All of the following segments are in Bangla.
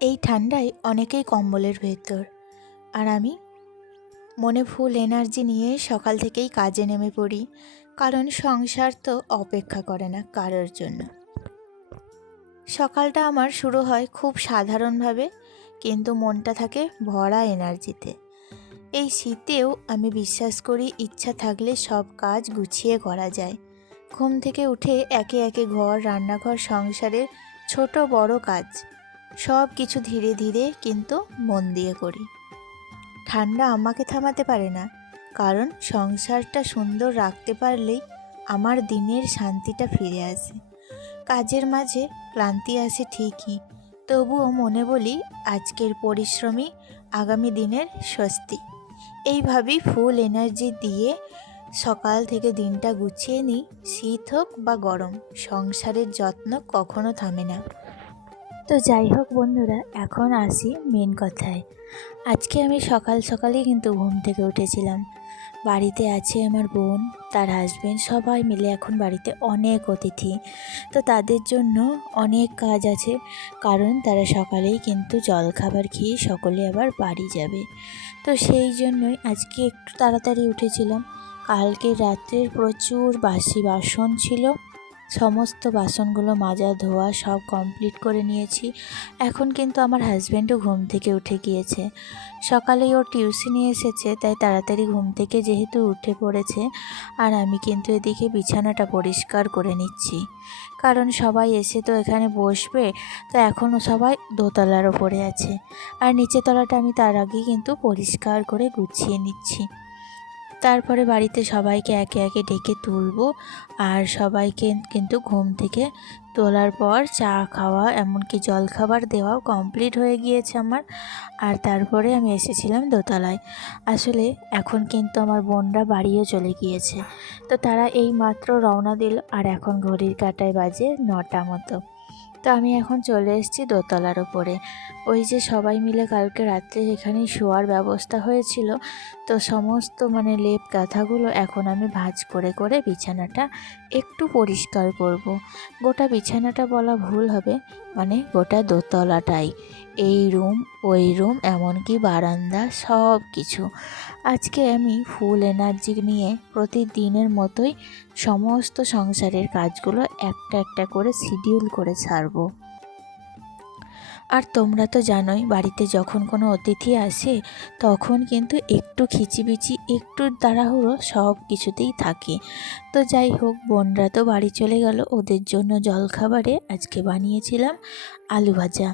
এই ঠান্ডায় অনেকেই কম্বলের ভেতর, আর আমি মনে ফুল এনার্জি নিয়ে সকাল থেকেই কাজে নেমে পড়ি। কারণ সংসার তো অপেক্ষা করে না কারোর জন্য। সকালটা আমার শুরু হয় খুব সাধারণভাবে, কিন্তু মনটা থাকে ভরা এনার্জিতে। এই শীতেও আমি বিশ্বাস করি ইচ্ছা থাকলে সব কাজ গুছিয়ে করা যায়। ঘুম থেকে উঠে একে একে ঘর, রান্নাঘর, সংসারের ছোট বড় কাজ সব কিছু ধীরে ধীরে কিন্তু মন দিয়ে করি। ঠান্ডা আমাকে থামাতে পারে না, কারণ সংসারটা সুন্দর রাখতে পারলেই আমার দিনের শান্তিটা ফিরে আসে। কাজের মাঝে ক্লান্তি আসে ঠিকই, তবুও মনে বলি আজকের পরিশ্রমই আগামী দিনের স্বস্তি। এইভাবেই ফুল এনার্জি দিয়ে সকাল থেকে দিনটা গুছিয়ে নিই। শীত হোক বা গরম, সংসারের যত্ন কখনো থামে না। তো যাই হোক বন্ধুরা, এখন আসি মেন কথায়। আজকে আমি সকাল সকালেই কিন্তু ঘুম থেকে উঠেছিলাম। বাড়িতে আছে আমার বোন, তার হাজবেন্ড, সবাই মিলে এখন বাড়িতে অনেক অতিথি। তো তাদের জন্য অনেক কাজ আছে, কারণ তারা সকালেই কিন্তু জলখাবার খেয়ে সকলে আবার বাড়ি যাবে। তো সেই জন্যই আজকে একটু তাড়াতাড়ি উঠেছিলাম। কালকে রাত্রের প্রচুর বাসি বাসন ছিল, সমস্ত বাসনগুলো মাজা ধোয়া সব কমপ্লিট করে নিয়েছি। এখন কিন্তু আমার হাজব্যান্ডও ঘুম থেকে উঠে গিয়েছে। সকালেই ওর টিউশনি এসেছে, তাই তাড়াতাড়ি ঘুম থেকে যেহেতু উঠে পড়েছে, আর আমি কিন্তু এদিকে বিছানাটা পরিষ্কার করে নিচ্ছি। কারণ সবাই এসে তো এখানে বসবে, তো এখনও সবাই দোতলার ওপরে আছে, আর নিচের তলাটা আমি তার আগে কিন্তু পরিষ্কার করে গুছিয়ে নিচ্ছি। তারপরে বাড়িতে সবাইকে একে একে ডেকে তুলবো, আর সবাইকে কিন্তু ঘুম থেকে তোলার পর চা খাওয়া, এমনকি জলখাবার দেওয়াও কমপ্লিট হয়ে গিয়েছে আমার। আর তারপরে আমি এসেছিলাম দোতলায়। আসলে এখন কিন্তু আমার বোনরা বাড়িও চলে গিয়েছে, তো তারা এই মাত্র রওনা দিল, আর এখন ঘড়ির কাঁটায় বাজে 9টা মতো। তো আমি এখন চলে এসেছি দোতলার ওপরে। ওই যে সবাই মিলে কালকে রাত্রে এখানেই শোয়ার ব্যবস্থা হয়েছিল, তো সমস্ত লেপ কাঁথাগুলো এখন আমি ভাঁজ করে করে বিছানাটা একটু পরিষ্কার করব। গোটা বিছানাটা বলা ভুল হবে, গোটা দোতলাটাই, এই রুম ওই রুম এমনকি বারান্দা সব কিছু। আজকে আমি ফুল এনার্জি নিয়ে প্রতিদিনের মতোই সমস্ত সংসারের কাজগুলো একটা একটা করে শিডিউল করে ছাড়বো। আর তোমরা তো জানোই, বাড়িতে যখন কোনো অতিথি আসে তখন কিন্তু একটু খিচিবিচি, একটু তাড়াহুড়ো সব কিছুতেই থাকে। তো যাই হোক, বোনরা তো বাড়ি চলে গেল। ওদের জন্য জলখাবারে আজকে বানিয়েছিলাম আলু ভাজা।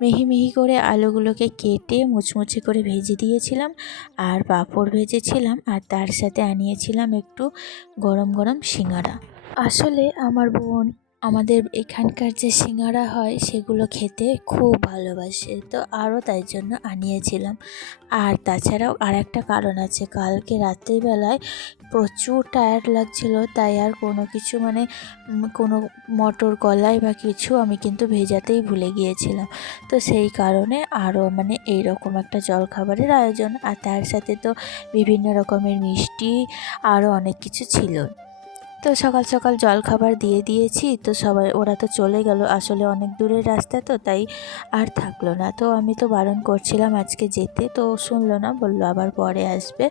মিহি মিহি করে আলুগুলোকে কেটে মুচমুচে করে ভেজে দিয়েছিলাম, আর পাঁপড় ভেজেছিলাম, আর তার সাথে আনিয়েছিলাম একটু গরম গরম সিঙ্গারা। আসলে আমার বোন আমাদের এখানকার যে সিঙ্গারা হয় সেগুলো খেতে খুব ভালোবাসে, তো আরও তাই জন্য আনিয়েছিলাম। আর তাছাড়াও আর একটা কারণ আছে, কালকে রাত্রিবেলায় প্রচুর টায়ার্ড লাগছিল, তাই আর কোনো কিছু কোনো মটর কলাই বা কিছু আমি কিন্তু ভেজাতেই ভুলে গিয়েছিলাম। তো সেই কারণে আরও এইরকম একটা জলখাবারের আয়োজন, আর তার সাথে তো বিভিন্ন রকমের মিষ্টি, আরও অনেক কিছু ছিল। তো সকাল সকাল জলখাবার দিয়ে দিয়েছি, তো সবাই ওরা তো চলে গেল। আসলে অনেক দূরের রাস্তা, তো তাই আর থাকলো না। তো আমি তো বারণ করছিলাম আজকে যেতে, তো শুনলো না, বললো আবার পরে আসবে।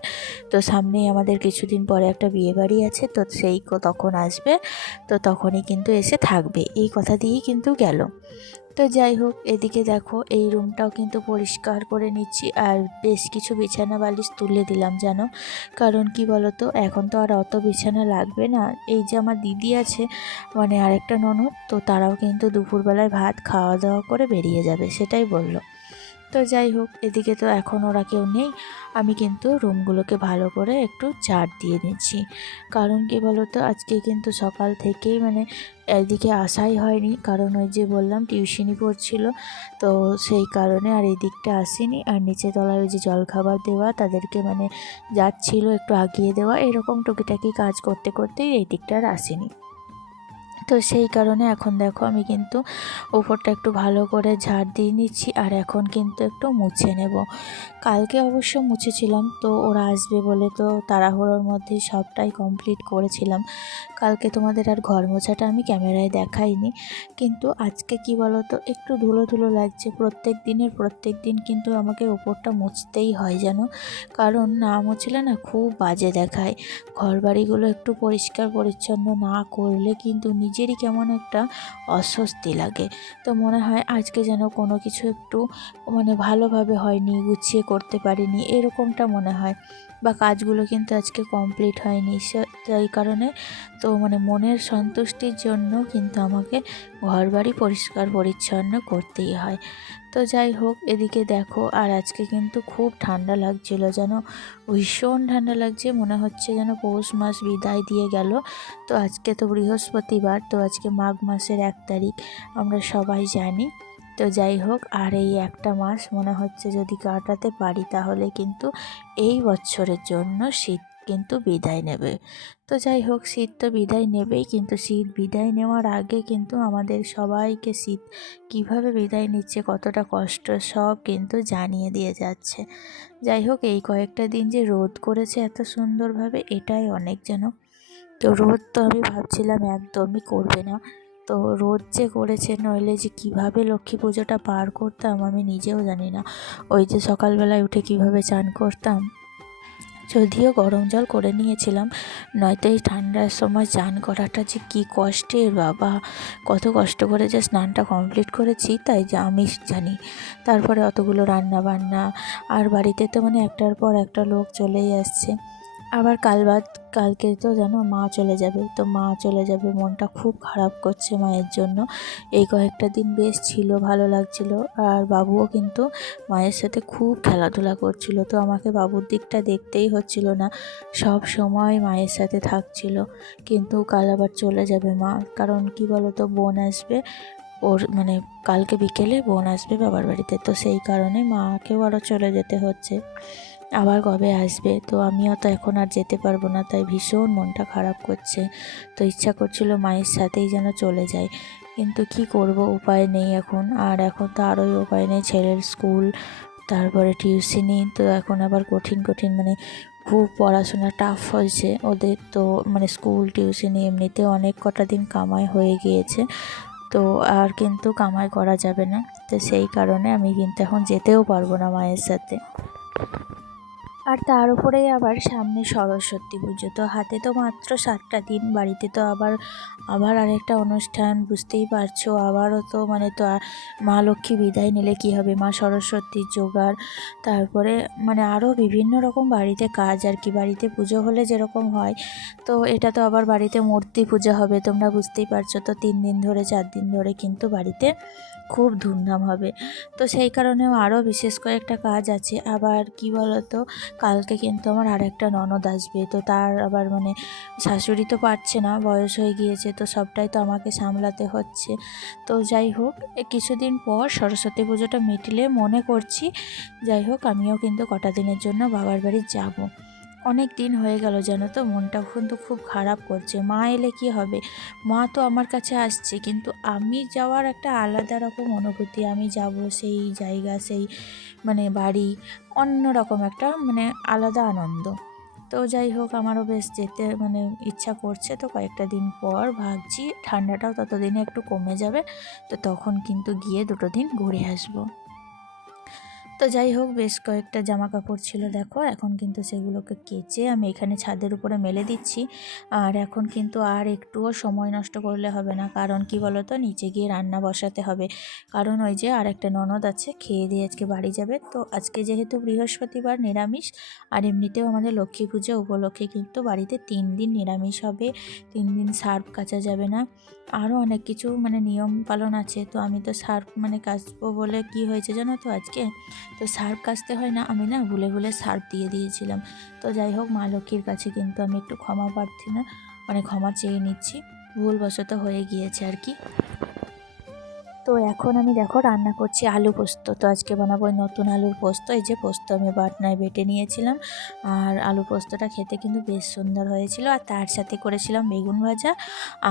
তো সামনেই আমাদের কিছুদিন পরে একটা বিয়েবাড়ি আছে, তো তখন আসবে, তো তখনই কিন্তু এসে থাকবে, এই কথা দিয়েই কিন্তু গেল। তো যাই হোক, এদিকে দেখো এই রুমটাও কিন্তু পরিষ্কার করে নিচ্ছি, আর বেশ কিছু বিছানা বালিশ তুলে দিলাম জানো। কারণ কি বলো তো, এখন তো আর অত বিছানা লাগবে না। এই যে আমার দিদি আছে, আরেকটা ননদ, তো তারাও কিন্তু দুপুরবেলায় ভাত খাওয়া দাওয়া করে বেরিয়ে যাবে, সেটাই বলল। তো যাই হোক, এদিকে তো এখন ওরা কেউ নেই, আমি কিন্তু রুমগুলোকে ভালো করে একটু ঝাড় দিয়ে নিচ্ছি। কারণ কি বলো তো, আজকে কিন্তু সকাল থেকেই এদিকে আসাই হয়নি, কারণ ওই যে বললাম টিউশনি পড়ছিল, তো সেই কারণে আর এই দিকটা আসিনি। আর নিচে তলায় ওই যে জলখাবার দেওয়া, তাদেরকে যাচ্ছিল একটু আগিয়ে দেওয়া, এরকম টুকিটাকি কাজ করতে করতেই এই দিকটা আর আসিনি। তো সেই কারণে এখন দেখো আমি কিন্তু উপরটা একটু ভালো করে ঝাড় দিয়ে নিচ্ছি, আর এখন কিন্তু একটু মুছে নেব। কালকে অবশ্য মুছেছিলাম, তো ওরা আসবে বলে তো তাড়াহুড়োর মধ্যে সবটাই কমপ্লিট করেছিলাম। কালকে তোমাদের আর ঘর মোছাটা আমি ক্যামেরায় দেখাইনি, কিন্তু আজকে কি বলো তো একটু ধুলো ধুলো লাগছে। প্রত্যেক দিন কিন্তু আমাকে ওপরটা মুছতেই হয় যেন, কারণ না মুছলে না খুব বাজে দেখায়। ঘর বাড়িগুলো একটু পরিষ্কার পরিচ্ছন্ন না করলে কিন্তু নিজেরই কেমন একটা অস্বস্তি লাগে। তো মনে হয় আজকে যেন কোনো কিছু একটু ভালোভাবে হয়নি, গুছিয়ে করতে পারিনি, এরকমটা মনে হয়। বা কাজগুলো কিন্তু আজকে কমপ্লিট হয়নি, তাই কারণে তো মনের সন্তুষ্টির জন্য কিন্তু আমাকে ঘরবাড়ি পরিষ্কার পরিচ্ছন্ন করতেই হয়। তো যাই হোক, এদিকে দেখো, আর আজকে কিন্তু খুব ঠান্ডা লাগছিল, যেন ভীষণ ঠান্ডা লাগছে, মনে হচ্ছে যেন পৌষ মাস বিদায় দিয়ে গেল। তো আজকে তো বৃহস্পতিবার, তো আজকে মাঘ মাসের 1 তারিখ, আমরা সবাই জানি। তো যাই হোক, আর এই একটা মাস মনে হচ্ছে যদি কাটাতে পারি তাহলে কিন্তু এই বছরের জন্য শীত কিন্তু বিদায় নেবে। তো যাই হোক, শীত তো বিদায় নেবেই, কিন্তু শীত বিদায় নেওয়ার আগে কিন্তু আমাদের সবাইকে শীত কিভাবে বিদায় নিচ্ছে, কতটা কষ্ট, সব কিন্তু জানিয়ে দিয়ে যাচ্ছে। যাই হোক, এই কয়েকটা দিন যে রোদ করেছে এত সুন্দরভাবে, এটাই অনেক যেন। তো রোদ তো আমি ভাবছিলাম একদমই করবে না, তো রোদ যে করেছে, নইলে যে কিভাবে লক্ষ্মী পুজোটা পার করতাম আমি নিজেও জানি না। ওই যে সকালবেলায় উঠে কিভাবে চান করতাম, যদিও গরম জল করে নিয়েছিলাম, নয়তো এই ঠান্ডার সময় চান করাটা যে কী কষ্টের, বাবা কত কষ্ট করে যে স্নানটা কমপ্লিট করেছি তাই যে আমি জানি। তারপরে অতগুলো রান্না বান্না, আর বাড়িতে তো একটার পর একটা লোক চলেই আসছে। আবার কালকে তো জানো মা চলে যাবে, তো মা চলে যাবে, মনটা খুব খারাপ করছে মায়ের জন্য। এই কয়েকটা দিন বেশ ছিল, ভালো লাগছিল, আর বাবুও কিন্তু মায়ের সাথে খুব খেলাধুলা করছিল, তো আমাকে বাবুর দিকটা দেখতেই হচ্ছিল না, সব সময় মায়ের সাথে থাকছিল। কিন্তু কাল আবার চলে যাবে মা, কারণ কি বলো তো, বোন আসবে ওর, কালকে বিকেলে বোন আসবে বাবার বাড়িতে, তো সেই কারণে মাকেও আরও চলে যেতে হচ্ছে। আবার কবে আসবে, তো আমিও তো এখন আর যেতে পারবো না, তাই ভীষণ মনটা খারাপ করছে। তো ইচ্ছা করছিল মায়ের সাথেই যেন চলে যাই, কিন্তু কি করব, উপায় নেই এখন। আর এখন তো আরোই উপায় নেই, ছেলের স্কুল, তারপরে টিউশনি, তো এখন আবার কঠিন খুব পড়াশোনা টাফ হয়েছে ওদের, তো স্কুল টিউশনি এমনিতেও অনেক কটা দিন কামাই হয়ে গিয়েছে, তো আর কিন্তু কামাই করা যাবে না। তো সেই কারণে আমি কিন্তু এখন যেতেও পারবো না মায়ের সাথে। আর তার উপরেই আবার সামনে সরস্বতী পুজো, তো হাতে তো মাত্র 7টা দিন, বাড়িতে তো আবার আবার আরেকটা অনুষ্ঠান, বুঝতেই পারছো, আবারও তো তো মা লক্ষ্মী বিদায় নিলে কি হবে, মা সরস্বতীর জোগাড়, তারপরে আরও বিভিন্ন রকম বাড়িতে কাজ আর কি। বাড়িতে পুজো হলে যেরকম হয়, তো এটা তো আবার বাড়িতে মূর্তি পূজা হবে, তোমরা বুঝতেই পারছো। তো 3 দিন ধরে 4 দিন ধরে কিন্তু বাড়িতে খুব ধুমধাম হবে। তো সেই কারণেও আরও বিশেষ কয়েকটা কাজ আছে। আবার কি বলো তো, কালকে কিন্তু আমার আরেকটা ননদ আসবে, তো তার আবার শাশুড়ি তো পারছে না, বয়স হয়ে গিয়েছে, তো সবটাই তো আমাকে সামলাতে হচ্ছে। তো যাই হোক, কিছুদিন পর সরস্বতী পুজোটা মিটলে মনে করছি, যাই হোক আমিও কিন্তু কটা দিনের জন্য বাবার বাড়ি যাব। অনেক দিন হয়ে গেল জানো তো, মনটা কিন্তু খুব খারাপ করছে। মা এলে কি হবে, মা তো আমার কাছে আসছে, কিন্তু আমি যাওয়ার একটা আলাদা রকম অনুভূতি, আমি যাব সেই জায়গা, সেই বাড়ি, অন্য রকম একটা আলাদা আনন্দ। তো যাই হোক, আমারও বেশ যেতে ইচ্ছা করছে। তো কয়েকটা দিন পর ভাবছি ঠান্ডাটাও ততদিনে একটু কমে যাবে, তো তখন কিন্তু গিয়ে 2 দিন ঘুরে আসবো। তো যাই হোক, বেশ কয়েকটা জামা কাপড় ছিল দেখো, এখন কিন্তু সেগুলোকে কেচে আমি এখানে ছাদের উপরে মেলে দিচ্ছি। আর এখন কিন্তু আর একটুও সময় নষ্ট করলে হবে না, কারণ কি বলো তো, নিচে গিয়ে রান্না বসাতে হবে, কারণ ওই যে আর একটা ননদ আছে, খেয়ে দিয়ে আজকে বাড়ি যাবে। তো আজকে যেহেতু বৃহস্পতিবার নিরামিষ, আর এমনিতেও আমাদের লক্ষ্মী পুজো উপলক্ষে কিন্তু বাড়িতে 3 দিন নিরামিষ হবে, 3 দিন সার্ফ কাচা যাবে না, আরও অনেক কিছু নিয়ম পালন আছে। তো আমি তো সার্ফ কাচবো বলে কি হয়েছে জানো তো, আজকে তো সার্ফ কাচতে হয় না, আমি ভুলে ভুলে সার্ফ দিয়ে দিয়েছিলাম। তো যাই হোক, মা লক্ষ্মীর কাছে কিন্তু আমি একটু ক্ষমা প্রার্থনা ক্ষমা চেয়ে নিচ্ছি, ভুলবশত হয়ে গিয়েছে আর কি। তো এখন আমি দেখো রান্না করছি আলু পোস্ত। তো আজকে বানাবো ওই নতুন আলুর পোস্ত। এই যে পোস্ত আমি বাটনায় বেটে নিয়েছিলাম, আর আলু পোস্তটা খেতে কিন্তু বেশ সুন্দর হয়েছিল। আর তার সাথে করেছিলাম বেগুন ভাজা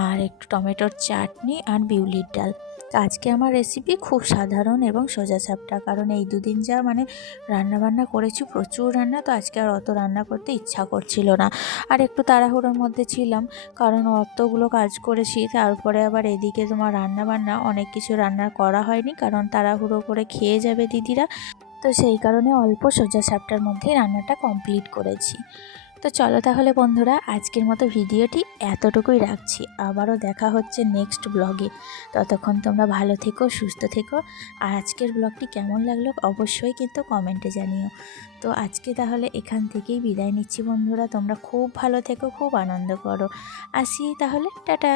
আর একটু টমেটোর চাটনি আর বিউলির ডাল। তো আজকে আমার রেসিপি খুব সাধারণ এবং সোজাসাপটা, কারণ এই দুদিন যা রান্নাবান্না করেছি, প্রচুর রান্না, তো আজকে আর অত রান্না করতে ইচ্ছা করছিল না। আর একটু তাড়াহুড়োর মধ্যে ছিলাম, কারণ অতগুলো কাজ করেছি, তারপরে আবার এদিকে তোমার রান্নাবান্না অনেক কিছু রান্না করা হয়নি, কারণ তাড়াহুড়ো করে খেয়ে যাবে দিদিরা। তো সেই কারণে অল্প সোজাসাপটার মধ্যেই রান্নাটা কমপ্লিট করেছি। তো চলো তাহলে বন্ধুরা, আজকের মতো ভিডিওটি এতটুকুই রাখছি। আবারও দেখা হচ্ছে নেক্সট ব্লগে। ততক্ষণ তোমরা ভালো থেকো, সুস্থ থেকো। আর আজকের ব্লগটি কেমন লাগলো অবশ্যই কিন্তু কমেন্টে জানিও। তো আজকে তাহলে এখান থেকেই বিদায় নিচ্ছি বন্ধুরা। তোমরা খুব ভালো থেকো, খুব আনন্দ করো। আসি তাহলে, টাটা।